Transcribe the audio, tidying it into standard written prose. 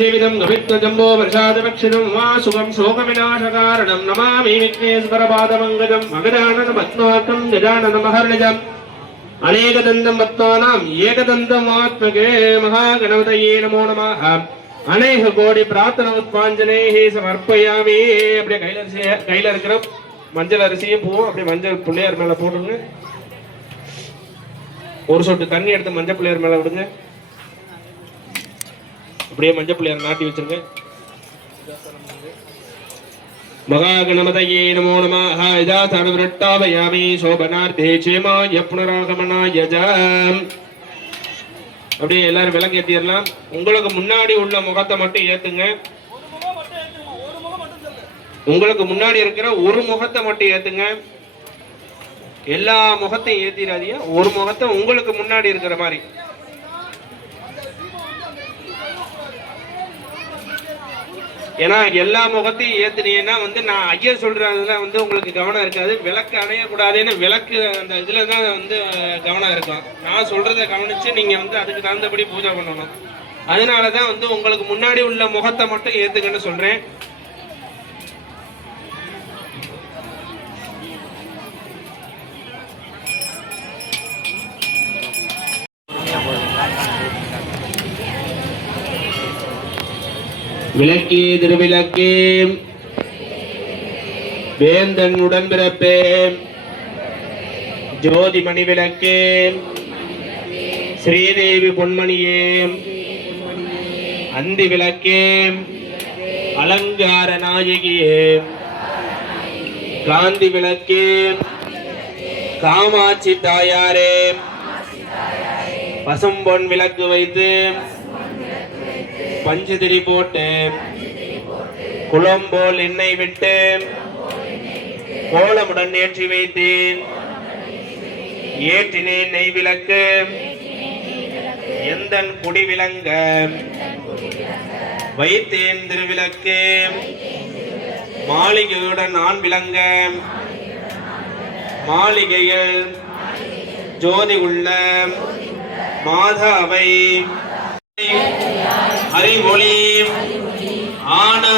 सेवितं गवित्वजम्बो प्रसादपक्षिणं वा सुखं शोकविनाशकारणं नमामि विघ्नेश्वरपादमङ्गजं मगजाननपद्मार्कं गजाननमहर्निजम् अनेकदन्तं पद्मानाम् एकदन्तमात्मके महागणपतये नमो नमः अनेक कोटि प्रार्थना पुष्पाञ्जलिः समर्पयामि அப்படியே கையில இருக்கிற மஞ்சள் அரிசியும் பூவும் அப்படியே மஞ்சள் புள்ளையார் மேல போடுங்க ஒரு சொட்டு தண்ணி எடுத்து மஞ்சள் புள்ளையார் மேல விடுங்க அப்படியே மஞ்சள் புள்ளையார் நாட்டி வச்சிருங்க மகாகணபதயே நமோ நமः யதாசனவிரட்டாவயாமி சோபனார்த்தே சேமாய புனராகமனாய ஜம் அப்படியே எல்லாரும் விளக்கு ஏத்திடலாம் உங்களுக்கு முன்னாடி உள்ள முகத்தை மட்டும் ஏத்துங்க உங்களுக்கு முன்னாடி இருக்கிற ஒரு முகத்தை மட்டும் ஏத்துங்க எல்லா முகத்தையும் ஏத்திராதீங்க ஒரு முகத்தை உங்களுக்கு முன்னாடி இருக்கிற மாதிரி ஏன்னா எல்லா முகத்தையும் ஏத்துனீங்கன்னா வந்து நான் ஐயர் சொல்றதுல வந்து உங்களுக்கு கவனம் இருக்காது விளக்கு அணையக்கூடாதுன்னு விளக்கு அந்த இதுல தான் வந்து கவனம் இருக்கும் நான் சொல்றதை கவனிச்சு நீங்க வந்து அதுக்கு தகுந்தபடி பூஜை பண்ணணும் அதனாலதான் வந்து உங்களுக்கு முன்னாடி உள்ள முகத்தை மட்டும் ஏத்துக்கன்னு சொல்றேன் விளக்கே திருவிளக்கே வேந்தன் உடன்பிறப்பே ஜோதிமணி விளக்கே ஸ்ரீதேவி பொன்மணியே அந்தி விளக்கே அலங்கார நாயகியே காந்தி விளக்கே காமாட்சி தாயாரே பசும்பொன் விளக்கு வைத்து பஞ்சதிரி போட்டு குளம்போல் எண்ணெய் விட்டு கோலமுடன் ஏற்றி வைத்தேன் ஏற்றினேன் நெய் விளக்கு எந்தன் குடி விளங்க வைத்தேன் திருவிளக்கு மாளிகையுடன் நான் விளங்க மாளிகையில் ஜோதி உள்ள மாதாவை அறிவொளி ஆனா